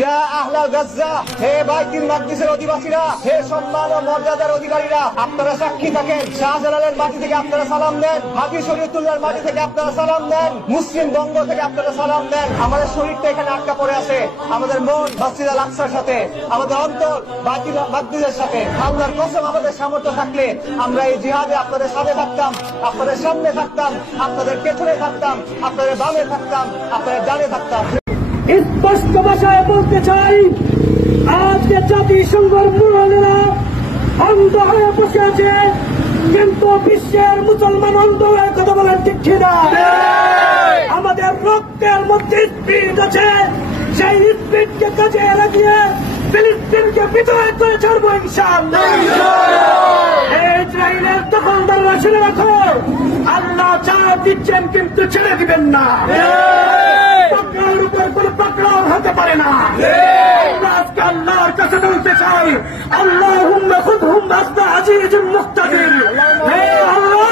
ইয়া আহলা গাজ্জা, হে বাইতুল মাকদিসের অধিবাসীরা, হে সম্মান ও মর্যাদার অধিকারীরা, আপনারা সাক্ষী থাকেন। শাহজালালের মাটি থেকে আপনারা সালাম দেন, হাজী শরীয়তুল্লাহর মাটি থেকে আপনারা সালাম দেন, মুসলিম বঙ্গ থেকে আপনারা সালাম দেন। আমাদের শরীরটা এখানে আটকা পড়ে আছে, আমাদের মন মসজিদ আল আকসার সাথে, আমাদের অন্তর বাইতুল মাকদিসের সাথে। আল্লাহর কসম, আমাদের সামর্থ্য থাকলে আমরা এই জিহাদে আপনাদের সাথে থাকতাম, আপনাদের সামনে থাকতাম, আপনাদের পেছনে থাকতাম, আপনাদের বামে থাকতাম, আপনাদের ডানে থাকতাম। স্পষ্ট ভাষায় বলতে চাই, আজকে জাতিসংঘের মূলেরা অন্ধ হয়ে বসে আছে, কিন্তু বিশ্বের মুসলমান অন্ধ হয়ে কথা বলেন ঠিক কিনা? আমাদের রক্তের মধ্যে স্পিরিট আছে, সেই স্পিরিটকে কাজে লাগিয়ে ফিলিস্তিনকে বিজয় করে ছাড়বো ইনশাআল্লাহ। ইসরায়েলের দখলদাররা শুনে রাখো, আল্লাহ ছাড় দিচ্ছেন কিন্তু ছেড়ে দিবেন না। পাকড়ার উপর কোন পাকড়াও হতে পারে না। আজকে আল্লাহর কাছে বলতে চাই, আল্লাহুম্মা খুযহুম আখযা আজিজুল মুক্তাদির। হে আল্লাহ,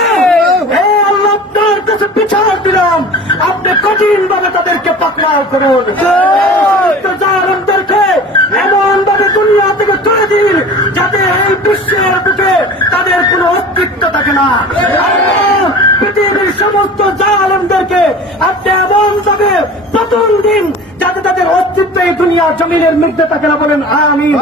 হে আল্লাহ, আপনার কাছে বিচার দিলাম, আপনি কঠিন ভাবে তাদেরকে পাকড়াও করুন। জালেমদেরকে এমন ভাবে দুনিয়া থেকে চলে দিন যাতে এই বিশ্বের বুকে তাদের কোন অস্তিত্ব থাকে না। পৃথিবীর সমস্ত জালেমদেরকে আপনি এমন ভাবে পতন দিন যাতে তাদের অস্তিত্ব এই দুনিয়া জমিনের মধ্যে থাকে না। বলেন আমিন।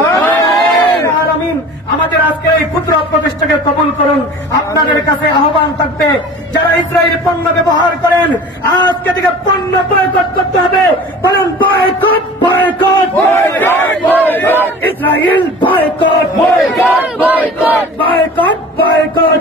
আমিন। আমাদের আজকে এই ক্ষুদ্র প্রচেষ্টাকে কবুল করুন। আপনাদের কাছে আহ্বান থাকবে, যারা ইসরায়েলি পণ্য ব্যবহার করেন, আজকে থেকে পণ্য বয়কট করতে হবে। বলেন boycott, boycott, Israel boycott, boycott, boycott, boycott, boycott.